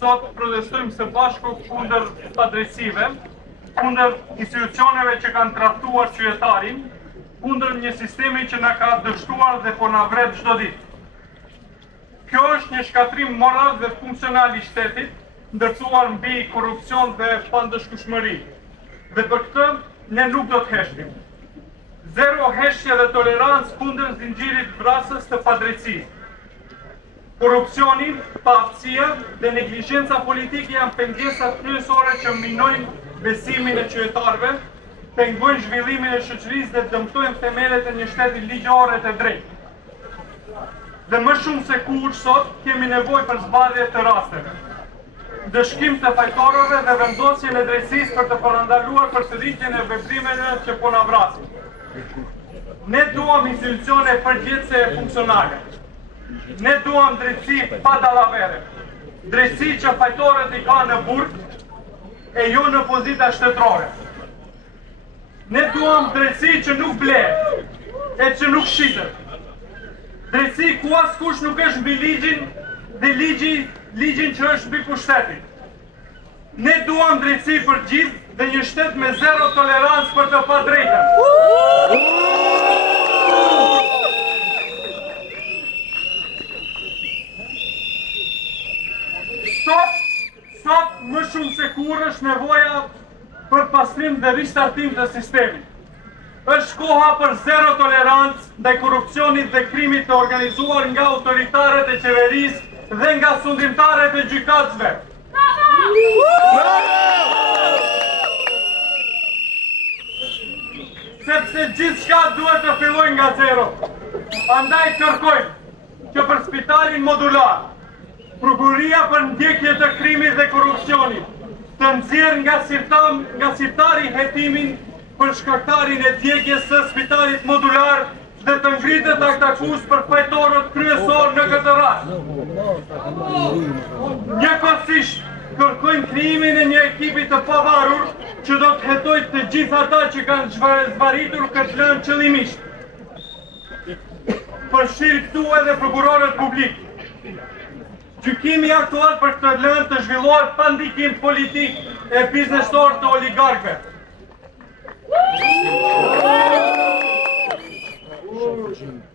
sot protestojmë së bashku kundër padrejtësive, kundër institucioneve që kanë tradhtuar qytetarin, kundër një sistemi që na ka dështuar dhe po na vret çdo ditë. Kjo është një shkatrim moral dhe funksional i shtetit, ndërtuar mbi korrupsion dhe pandëshkueshmëri. Dhe për këtë ne nuk do të heshtim. Zero heshtje dhe tolerancë kundër zinxhirit vrasës të padrejtësisë. Korrupsioni, paaftësia dhe neglizhenca politike janë pengesat kryesore që minojnë besimin e qytetarëve, pengojnë zhvillimin e shoqërisë dhe dëmtojnë themelet e një shteti ligjor e të drejtë. Dhe më shumë se kur sot kemi nevojë për zbardhje të rasteve, dëshkim të fajtorëve dhe vendosjen e drejtësisë për të parandaluar përsëritjen e veprimeve që po na vrasin. Ne duam institucione përgjithëse e funksionale. Ne duam drejtësi pa dallavere. Drejtësi që fajtorët i kanë në burg e jo në pozita shtetërore. Ne duam drejtësi që nuk blehet e që nuk shitet. Drejtësi ku askush nuk është mbi ligjin dhe ligjin që është mbi pushtetin. Ne duam drejtësi për gjithë dhe një shtet me zero tolerancë për të padrejtën. Sot më shumë se kur është nevoja për pastrim dhe ristartim të sistemit. Është koha për zero tolerancë ndaj korrupsionit dhe krimit të organizuar nga autoritaret e qeverisë dhe nga sundimtarët e gjykatësve. Sepse gjithçka duhet të fillojë nga zero. Andaj kërkojmë që për spitalin modular, Prokuroria për ndjekje të krimit dhe korrupsionit të nxjerrë nga sirtari hetimin për shkaktarin e djegjes së spitalit modular dhe të ngritet aktakuz për fajtorët kryesor në këtë rast. Njëkohësisht kërkojmë krijimin e një ekipi të pavarur që do të hetojë të gjithë ata që kanë zbaritur këtë lënë qëllimisht. Përfshirë këtu edhe prokurorët publik. Gjykimi aktual për këtë lënë të zhvillohet pa ndikim politik e biznesor të oligarkëve.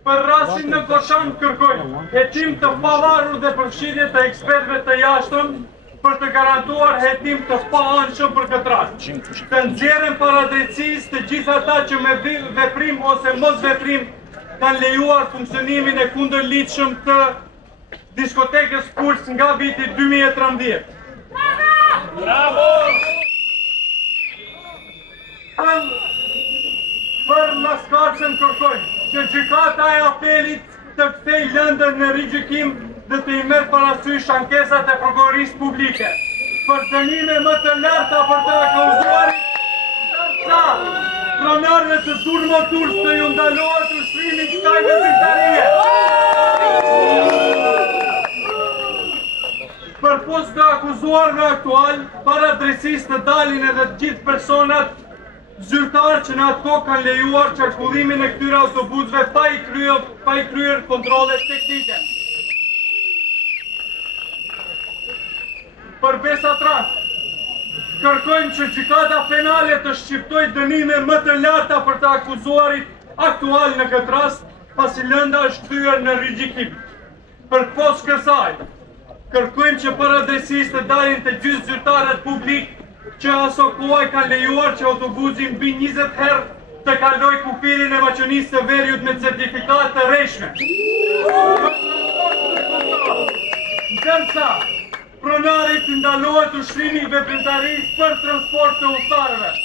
Për rastin në Koçan kërkojmë hetim të pavarur dhe përfshirje të ekspertëve të jashtëm për të garantuar hetim të paanshëm për këtë rast. Të nxjerren para drejtësisë të gjithë ata që me veprim ose mos veprim kanë lejuar funksionimin e kundërligjshëm të diskotekës Puls nga viti 2013. Bravo! Për Laskarcën kërkojmë që gjykata e apelit të kthejë lëndën në rigjykim dhe të i merr parasysh ankesat e prokurorisë publike për dënime më të larta për të akuzuarit, ndërsa pronarëve të Durrës të ju ndalohet ushtrimit kësaj veprimtarie. Për post të akuzuarve aktual, para drejtësisë të dalin edhe të gjithë personat zyrtarë që në atë kohë kanë lejuar qarkullimin e këtyre autobusëve pa i kryer kontrole teknike. Për Besatran, kërkojmë që gjykata penale të shqiptojë dënime më të larta për të akuzuarit aktual në këtë rast, pasi lënda është kthyer në rigjykim. Për post kësaj, kërkojmë që para drejtësisë të dalin të gjithë zyrtarët publik që aso kohë kanë lejuar që autobusi mbi 20 herë të kalojë kufirin e maqenisë së veriut me certifikat të rreshme. Ndërsa pronarit ndalohet ushrimi i veprimtarisë për transport të udhëtarëve.